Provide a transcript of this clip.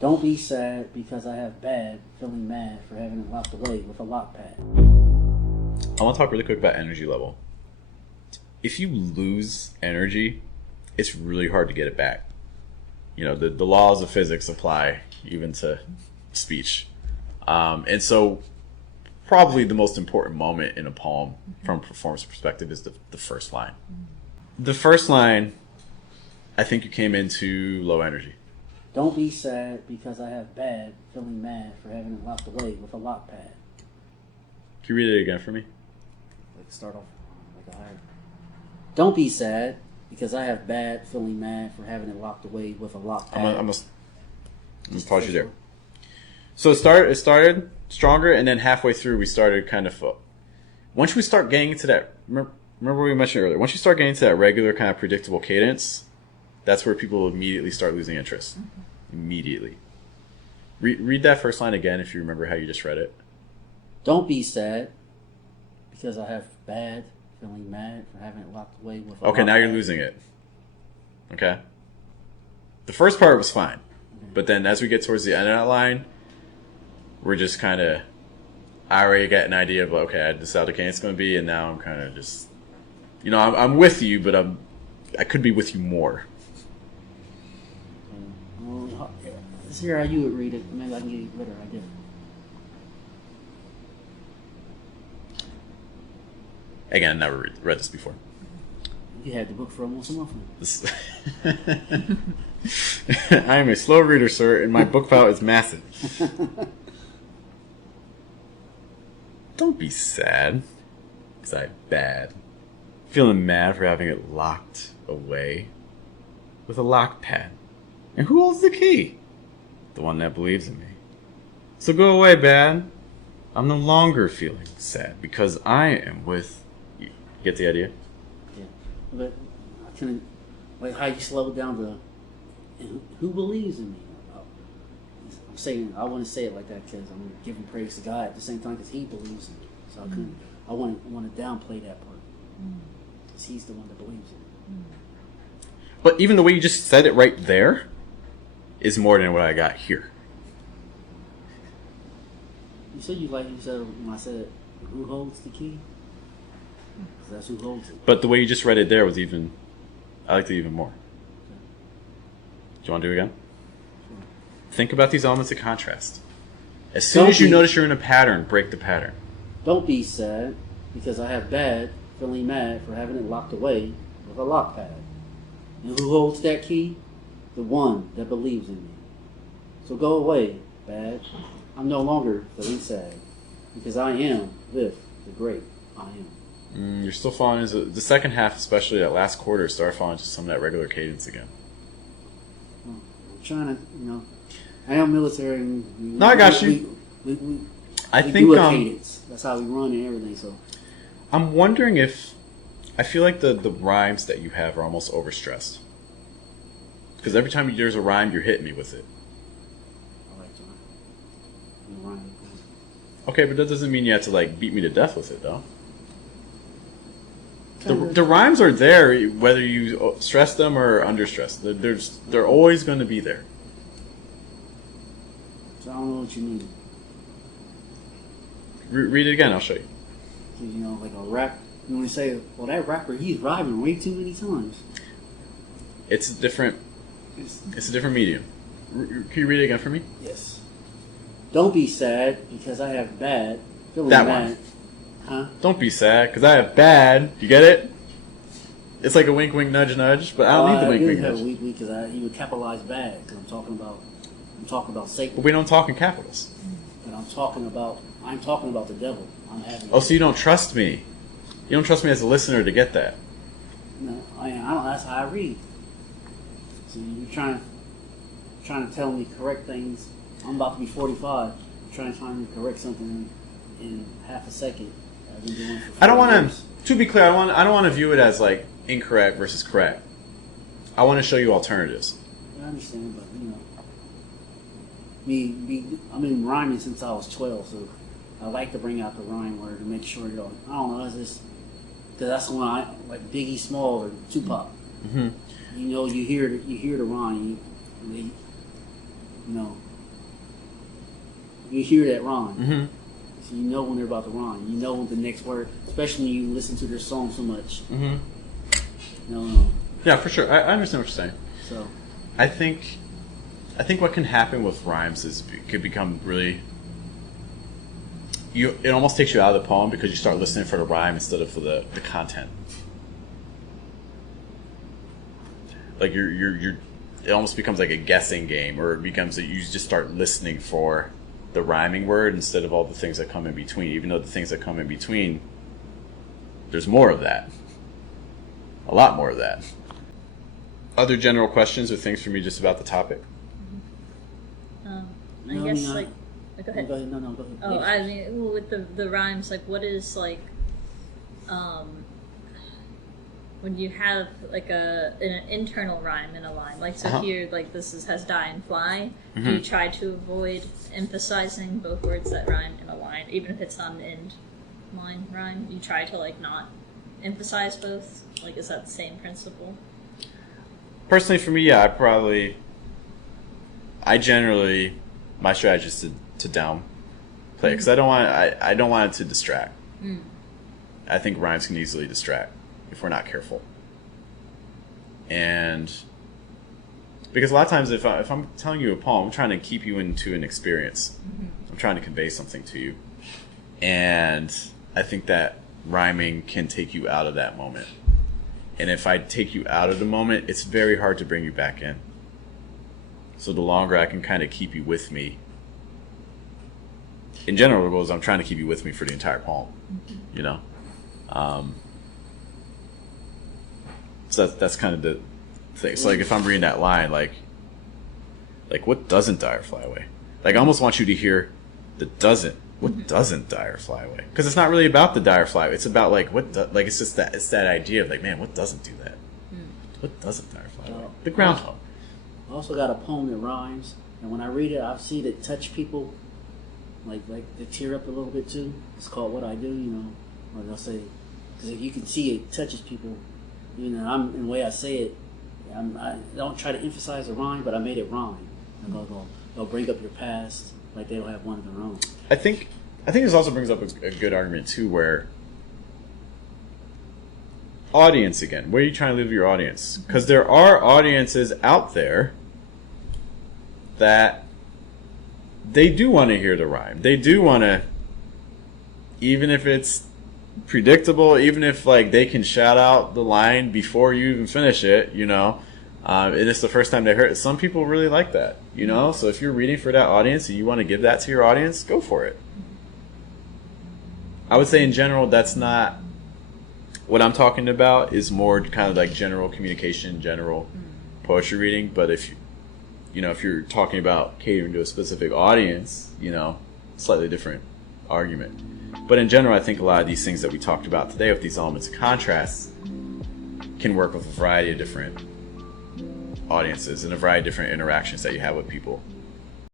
Don't be sad because I have bad, feeling mad for having it locked away with a lock pad. I want to talk really quick about energy level. If you lose energy, it's really hard to get it back. You know, the laws of physics apply even to speech. And so probably the most important moment in a poem from a performance perspective is the first line. The first line, I think you came into low energy. Don't be sad because I have bad, feeling mad for having it locked away with a lock pad. Can you read it again for me? Like start off like a higher. Don't be sad because I have bad, feeling mad for having it locked away with a lock pad. I'm gonna pause you there. So it started stronger, and then halfway through we started kind of. Once we start getting into that, remember what we mentioned earlier. Once you start getting to that regular kind of predictable cadence, that's where people immediately start losing interest. Immediately. Read that first line again if you remember how you just read it. Don't be sad because I have bad, feeling mad for having it locked away with a Okay, lock now pad. you're losing it. Okay? The first part was fine. But then as we get towards the end of that line, we're just kind of... I already get an idea of, okay, this is how the cadence going to be, and now I'm kind of just... You know, I'm with you, but I could be with you more. Well, let's hear how you would read it. Maybe I can get you a better idea. Again, never read this before. You had the book for almost a month now. I am a slow reader, sir, and my book pile is massive. Don't be sad, because I'm bad. Feeling mad for having it locked away with a lock pad. And who holds the key? The one that believes in me. So go away, bad. I'm no longer feeling sad because I am with you. Get the idea? Yeah, but I couldn't like how you slowed down the and who believes in me. I'm saying I want to say it like that because I'm giving praise to God at the same time because He believes in me. So I couldn't. I want to downplay that part because He's the one that believes in me. But even the way you just said it right there is more than what I got here. You said when I said who holds the key. 'Cause that's who holds it. But the way you just read it there was even... I liked it even more. Do you want to do it again? Sure. Think about these elements of contrast. As soon as you notice you're in a pattern, break the pattern. Don't be sad because I have bad, feeling mad for having it locked away with a lock pad. And who holds that key? The one that believes in me. So go away, bad. I'm no longer feeling sad because I am with the great I am. You're still falling into... The second half, especially that last quarter, started falling into some of that regular cadence again. Well, I'm trying to, I am military. And No, I got you. We think do a cadence. That's how we run and everything. So I'm wondering if... I feel like the rhymes that you have are almost overstressed. Because every time there's a rhyme, you're hitting me with it. I like to rhyme. Okay, but that doesn't mean you have to beat me to death with it, though. The rhymes are there whether you stress them or understress. They're always going to be there. So I don't know what you mean. Read it again. I'll show you. Like a rap. You want to say, well, that rapper, he's rhyming way too many times. It's a different medium. Can you read it again for me? Yes. Don't be sad because I have bad feeling That mad. one. Huh? Don't be sad because I have bad. You get it? It's like a wink, wink, nudge, nudge. But I don't need the wink, wink, nudge. Wink because you would capitalize bad because I'm talking about Satan. But we don't talk in capitals. But I'm talking about the devil. I'm having. Oh, so you don't trust me? You don't trust me as a listener to get that? No, I don't. That's how I read. So you're trying to tell me correct things. I'm about to be 45. You're trying to correct something in half a second. I've been doing for 40 I don't want years. to be clear, I don't want to view it as incorrect versus correct. I want to show you alternatives. I understand, but I've been rhyming since I was 12, so I like to bring out the rhyme word to make sure I don't know, because that's when I like Biggie Small or Tupac. Mm-hmm. You hear the rhyme, You hear that rhyme. Mm-hmm. So you know when they're about to rhyme. You know the next word, especially when you listen to their song so much. Mm-hmm. No. Yeah, for sure. I understand what you're saying. So I think what can happen with rhymes is it could become really. It almost takes you out of the poem because you start listening for the rhyme instead of for the content. Like you're it almost becomes like a guessing game, or it becomes that you just start listening for the rhyming word instead of all the things that come in between. Even though the things that come in between, there's more of that. A lot more of that. Other general questions or things for me just about the topic? I guess like go ahead. Go ahead. No, go ahead. Oh, I mean, with the rhymes, like, what is like, when you have like an internal rhyme in a line, like so here, like has die and fly. Mm-hmm. Do you try to avoid emphasizing both words that rhyme in a line, even if it's not an end line rhyme? You try to like not emphasize both. Like, is that the same principle? Personally, for me, yeah, my strategy is to downplay it because I don't want it to distract. I think rhymes can easily distract if we're not careful, and because a lot of times if I'm telling you a poem, I'm trying to keep you into an experience. I'm trying to convey something to you, and I think that rhyming can take you out of that moment. And if I take you out of the moment, it's very hard to bring you back in. So the longer I can kind of keep you with me, in general, the goal is I'm trying to keep you with me for the entire poem, you know? So that's kind of the thing. So like if I'm reading that line, like what doesn't die or fly away? Like I almost want you to hear the doesn't. What doesn't die or fly away? Because it's not really about the die or fly away. It's about like it's just that idea of like, man, what doesn't do that? What doesn't die or fly away? The groundhog. I also got a poem that rhymes, and when I read it, I see it touch people, like they tear up a little bit too. It's called What I Do, you know, or they'll say, because if you can see it touches people, you know. In the way I say it, I don't try to emphasize the rhyme, but I made it rhyme. And they'll bring up your past, like they'll have one of their own. I think this also brings up a good argument too, where audience again. Where are you trying to leave your audience? Because there are audiences out there that they do want to hear the rhyme. They do want to, even if it's predictable, even if like they can shout out the line before you even finish it, you know, and it's the first time they heard it. Some people really like that, you know. So if you're reading for that audience and you want to give that to your audience, go for it. I would say in general, that's not what I'm talking about. Is more kind of like general communication, general poetry reading. But if you're talking about catering to a specific audience, you know, slightly different argument. But in general, I think a lot of these things that we talked about today with these elements of contrast can work with a variety of different audiences and a variety of different interactions that you have with people.